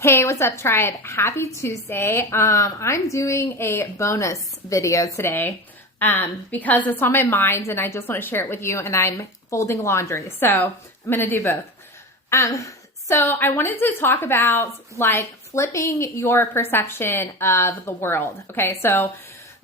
Hey, what's up, tribe? Happy Tuesday. I'm doing a bonus video today because it's on my mind and I just want to share it with you, and I'm folding laundry. So I'm going to do both. So I wanted to talk about like flipping your perception of the world. Okay, so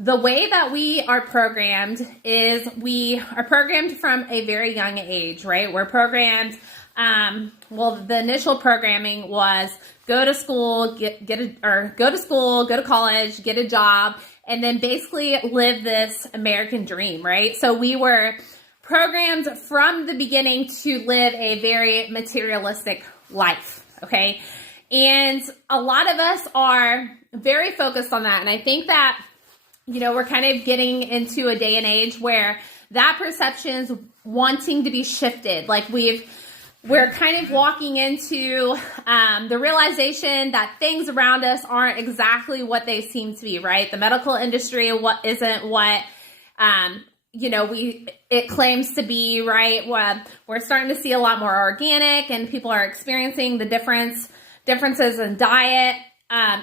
the way that we are programmed is we are programmed from a very young age, right? We're programmed. Well, the initial programming was go to school, go to college, get a job, and then basically live this American dream, right? So we were programmed from the beginning to live a very materialistic life, okay? And a lot of us are very focused on that. And I think that, we're kind of getting into a day and age where that perception's wanting to be shifted. Like we're kind of walking into the realization that things around us aren't exactly what they seem to be, right? The medical industry isn't what it claims to be, right? We're starting to see a lot more organic, and people are experiencing the differences in diet.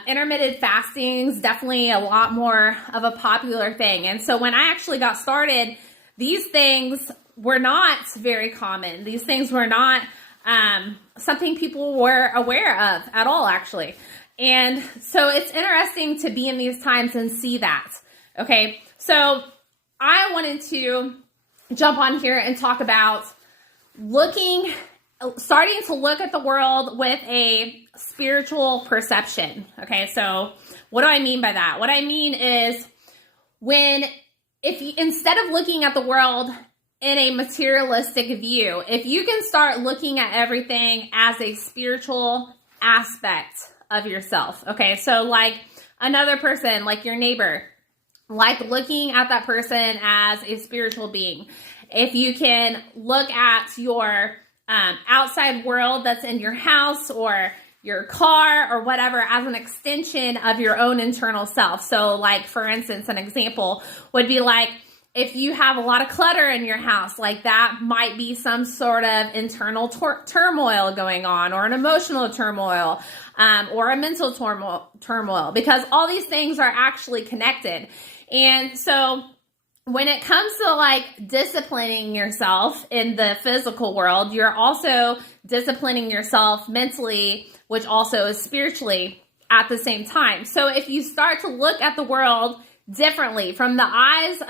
Intermittent fasting is definitely a lot more of a popular thing. And so when I actually got started, these things were not very common. These things were not something people were aware of at all, actually. And so it's interesting to be in these times and see that. Okay, so I wanted to jump on here and talk about starting to look at the world with a spiritual perception. Okay, so what do I mean by that? What I mean is instead of looking at the world in a materialistic view, if you can start looking at everything as a spiritual aspect of yourself. Okay, so like another person, like your neighbor, like looking at that person as a spiritual being. If you can look at your outside world that's in your house or your car or whatever as an extension of your own internal self. So like, for instance, an example would be like, if you have a lot of clutter in your house, like that might be some sort of internal turmoil going on, or an emotional turmoil, or a mental turmoil, because all these things are actually connected. And so when it comes to like disciplining yourself in the physical world, you're also disciplining yourself mentally, which also is spiritually at the same time. So if you start to look at the world differently from the eyes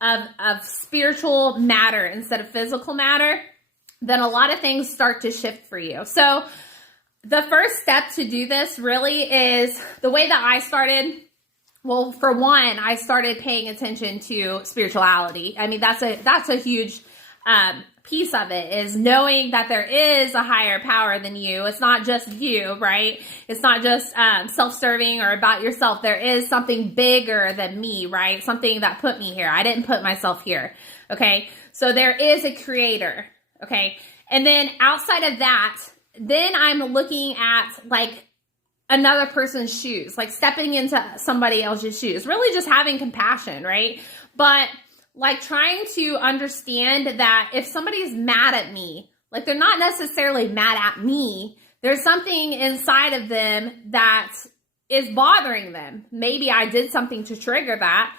of spiritual matter instead of physical matter, then a lot of things start to shift for you. So the first step to do this really is the way that I started. Well, for one, I started paying attention to spirituality. I mean, that's a huge piece of it, is knowing that there is a higher power than you. It's not just you, right? It's not just self-serving or about yourself. There is something bigger than me, right? Something that put me here. I didn't put myself here, okay? So there is a creator, okay? And then outside of that, then I'm looking at like another person's shoes, like stepping into somebody else's shoes, really just having compassion, right? But like trying to understand that if somebody's mad at me, like they're not necessarily mad at me, there's something inside of them that is bothering them. Maybe I did something to trigger that,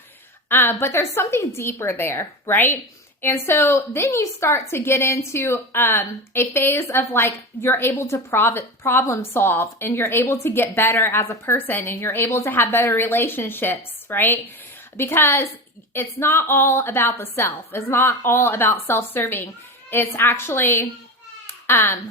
but there's something deeper there, right? And so then you start to get into a phase of like, you're able to problem solve, and you're able to get better as a person, and you're able to have better relationships, right? Because it's not all about the self. It's not all about self-serving. It's actually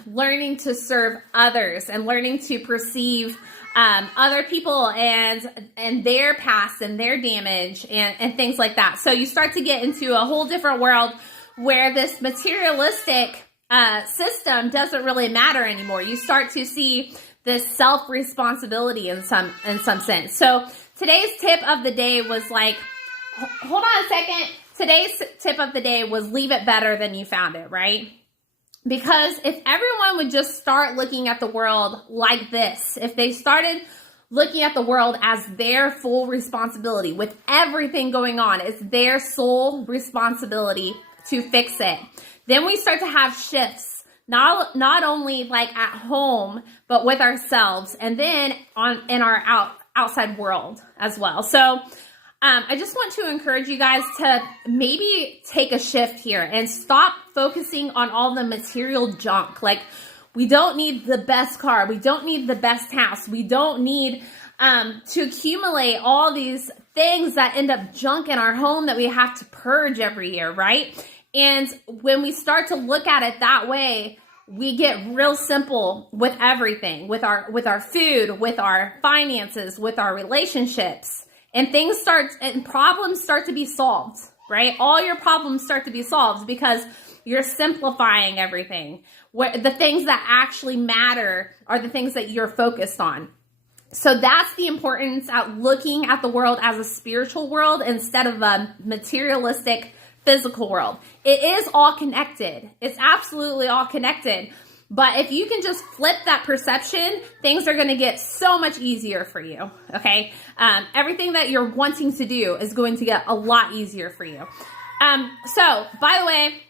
learning to serve others and learning to perceive other people and their past and their damage and things like that. So you start to get into a whole different world where this materialistic system doesn't really matter anymore. You start to see this self-responsibility in some sense. So today's tip of the day was like, hold on a second. Today's tip of the day was leave it better than you found it, right? Because if everyone would just start looking at the world like this, if they started looking at the world as their full responsibility with everything going on, it's their sole responsibility to fix it, then we start to have shifts not only like at home, but with ourselves, and then in our outside world as well. So I just want to encourage you guys to maybe take a shift here and stop focusing on all the material junk. Like, we don't need the best car. We don't need the best house. We don't need to accumulate all these things that end up junk in our home that we have to purge every year, right? And when we start to look at it that way, we get real simple with everything, with our food, with our finances, with our relationships, and problems start to be solved, right? All your problems start to be solved because you're simplifying everything. The things that actually matter are the things that you're focused on. So that's the importance of looking at the world as a spiritual world instead of a materialistic physical world. It is all connected. It's absolutely all connected. But if you can just flip that perception, things are going to get so much easier for you. Okay. Everything that you're wanting to do is going to get a lot easier for you. So by the way,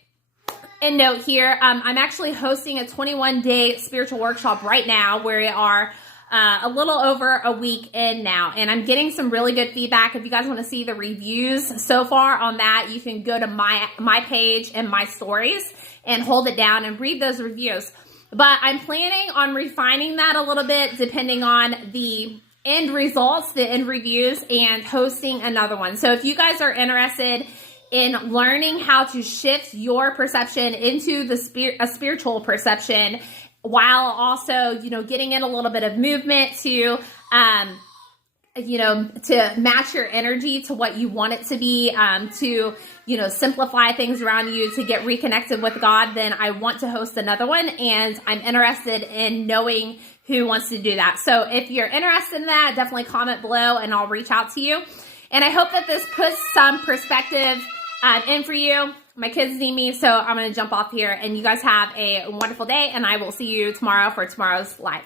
a note here, I'm actually hosting a 21-day spiritual workshop right now where we are a little over a week in now, and I'm getting some really good feedback. If you guys want to see the reviews so far on that, you can go to my page and my stories and hold it down and read those reviews. But I'm planning on refining that a little bit depending on the end results, the end reviews, and hosting another one. So if you guys are interested in learning how to shift your perception into a spiritual perception, while also, getting in a little bit of movement to, to match your energy to what you want it to be, to, simplify things around you, to get reconnected with God, then I want to host another one, and I'm interested in knowing who wants to do that. So if you're interested in that, definitely comment below and I'll reach out to you. And I hope that this puts some perspective in for you. My kids need me, so I'm going to jump off here, and you guys have a wonderful day, and I will see you tomorrow for tomorrow's live.